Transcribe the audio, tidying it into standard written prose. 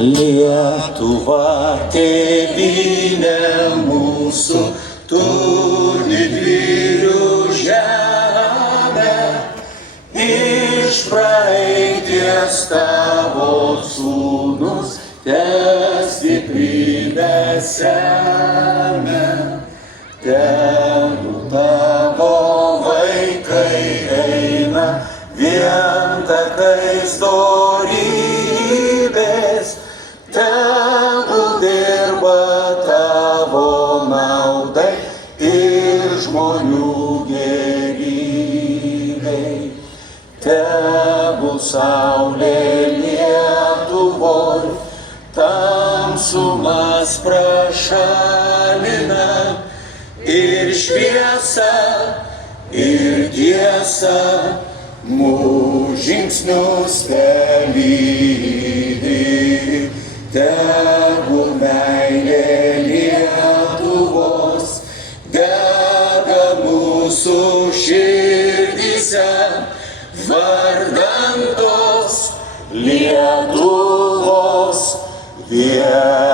Lietuva tėvynė mūsų, tu didvyrių žemė, iš praeities tavo sūnus, te stiprybę semia, tegu tavo vaikai eina vien takais dorybės, tegu dirba tavo naudai ir žmonių gerybei. Tegu saulė Lietuvoj tamsumas prašalina, ir šviesa, ir tiesa mūsų žingsnius telydi. Tegu meilė Lietuvos dega mūsų širdyse, vardan tos Lietuvos vien.